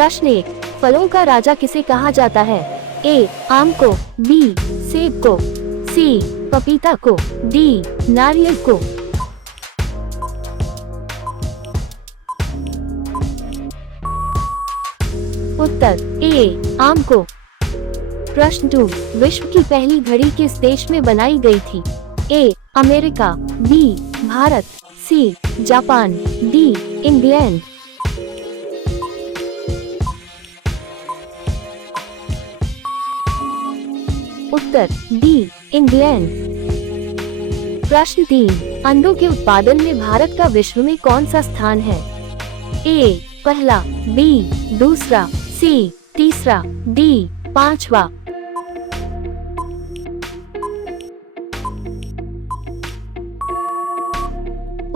प्रश्न 1, फलों का राजा किसे कहा जाता है? ए. आम को, बी. सेब को, सी. पपीता को, डी. नारियल को। उत्तर ए. आम को। प्रश्न 2, विश्व की पहली घड़ी किस देश में बनाई गई थी? A. America, B. Bharat, C. Japan, D. England. उत्तर डी. इंग्लैंड। प्रश्न 3, अंडों के उत्पादन में भारत का विश्व में कौन सा स्थान है? ए. पहला, बी. दूसरा, सी. तीसरा, डी. पांचवा।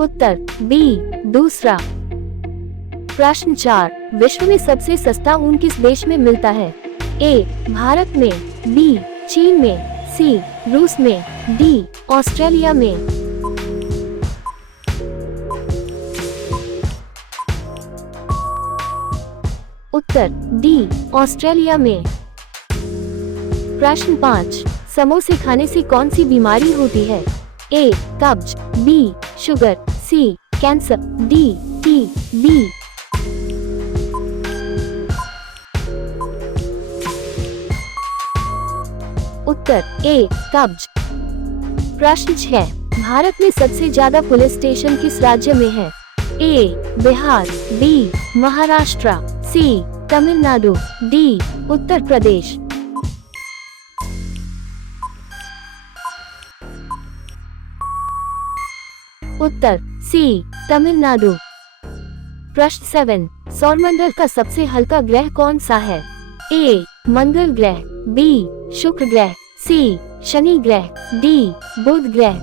उत्तर बी. दूसरा। प्रश्न 4, विश्व में सबसे सस्ता ऊन किस देश में मिलता है? ए. भारत में, बी. चीन में, सी. रूस में, डी. ऑस्ट्रेलिया में। उत्तर डी. ऑस्ट्रेलिया में। प्रश्न 5, समोसे खाने से कौन सी बीमारी होती है? ए. कब्ज, B. Sugar, C. Cancer, D. TB. उत्तर ए. कब्ज। प्रश्न 6, भारत में सबसे ज्यादा पुलिस स्टेशन किस राज्य में है? ए. बिहार, बी. महाराष्ट्र, सी. तमिलनाडु, डी. उत्तर प्रदेश। उत्तर सी. तमिलनाडु। प्रश्न 7, सौरमंडल का सबसे हल्का ग्रह कौन सा है? ए. मंगल ग्रह, बी. शुक्र ग्रह, सी. शनि ग्रह, डी. बुध ग्रह।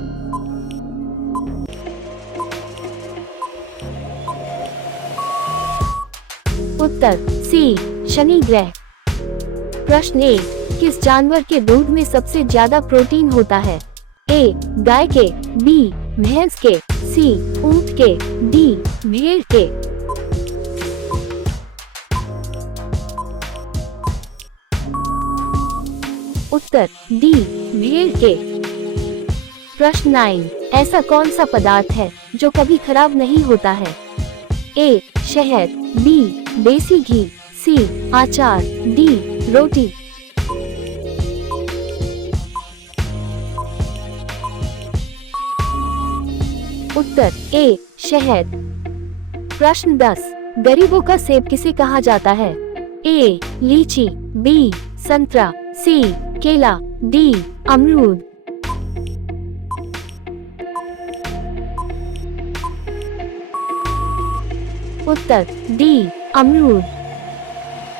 उत्तर सी. शनि ग्रह। प्रश्न 1, किस जानवर के दूध में सबसे ज्यादा प्रोटीन होता है? ए. गाय के, बी. भैंस के, सी. ऊंट के, डी. भेड़ के। उत्तर डी. भेड़ के। प्रश्न 9, ऐसा कौन सा पदार्थ है जो कभी खराब नहीं होता है? ए. शहद, बी. देसी घी, सी. अचार, डी. रोटी। उत्तर ए. शहद। प्रश्न 10, गरीबों का सेब किसे कहा जाता है? ए. लीची, बी. संतरा, सी. केला, डी. अमरूद। उत्तर डी. अमरूद।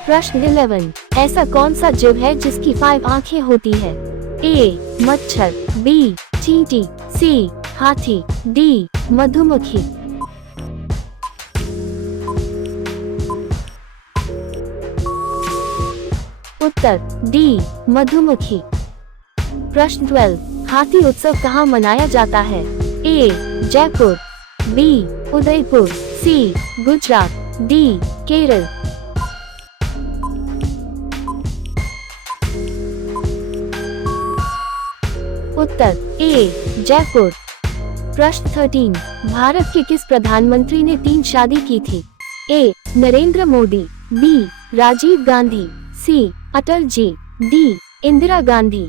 प्रश्न 11, ऐसा कौन सा जीव है जिसकी 5 आंखें होती है? ए. मच्छर, बी. चींटी, सी. हाथी, डी. मधुमक्खी। उत्तर डी. मधुमक्खी। प्रश्न 12, हाथी उत्सव कहाँ मनाया जाता है? ए. जयपुर, बी. उदयपुर, सी. गुजरात, डी. केरल। उत्तर ए. जयपुर। प्रश्न 13, भारत के किस प्रधानमंत्री ने 3 शादी की थी? ए. नरेंद्र मोदी, बी. राजीव गांधी, सी. अटल जी, डी. इंदिरा गांधी।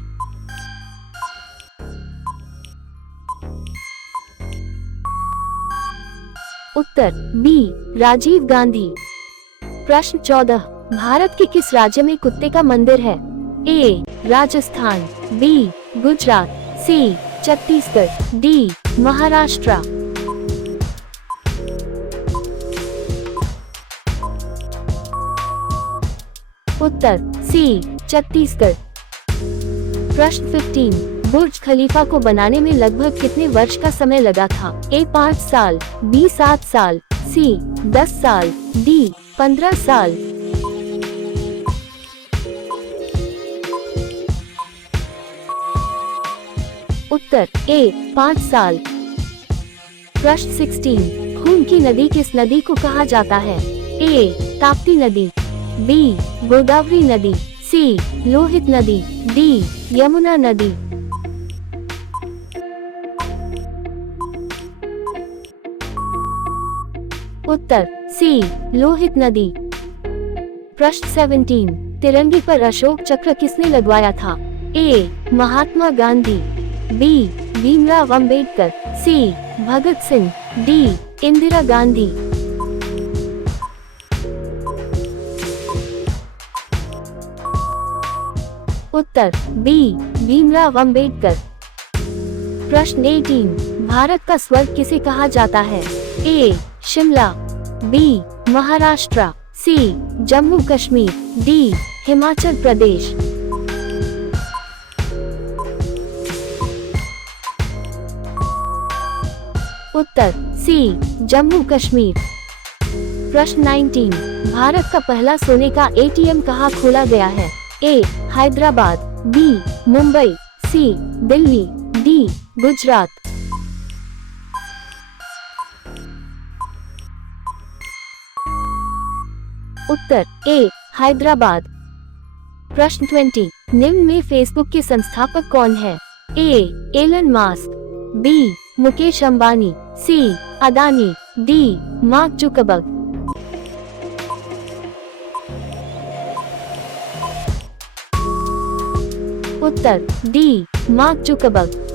उत्तर बी. राजीव गांधी। प्रश्न 14, भारत के किस राज्य में कुत्ते का मंदिर है? ए. राजस्थान, बी. गुजरात, सी. छत्तीसगढ़, डी. महाराष्ट्र। उत्तर सी. छत्तीसगढ़। प्रश्न 15, बुर्ज खलीफा को बनाने में लगभग कितने वर्ष का समय लगा था? ए. 5 साल, बी. 7 साल, सी. 10 साल, डी. 15 साल। उत्तर ए. 5 साल। प्रश्न 16, खून की नदी किस नदी को कहा जाता है? ए. ताप्ती नदी, बी गोदावरी नदी, सी लोहित नदी, डी यमुना नदी। उत्तर सी लोहित नदी। प्रश्न 17, तिरंगे पर अशोक चक्र किसने लगवाया था? ए महात्मा गांधी, बी भीमराव अंबेडकर, सी भगत सिंह, डी इंदिरा गांधी। उत्तर बी भीमराव अंबेडकर। प्रश्न 18, भारत का स्वर्ग किसे कहा जाता है? ए शिमला, बी महाराष्ट्र, सी जम्मू कश्मीर, डी हिमाचल प्रदेश। उत्तर सी जम्मू कश्मीर। प्रश्न 19, भारत का पहला सोने का एटीएम कहाँ खोला गया है? A Hyderabad, B Mumbai, C Delhi, D Gujarat. उत्तर ए हैदराबाद। प्रश्न 20, निम्न में फेसबुक के संस्थापक कौन है? A Elon Musk, B Mukesh Ambani, C Adani, D Mark Zuckerberg. उत्तर डी मार्क जुकरबर्ग।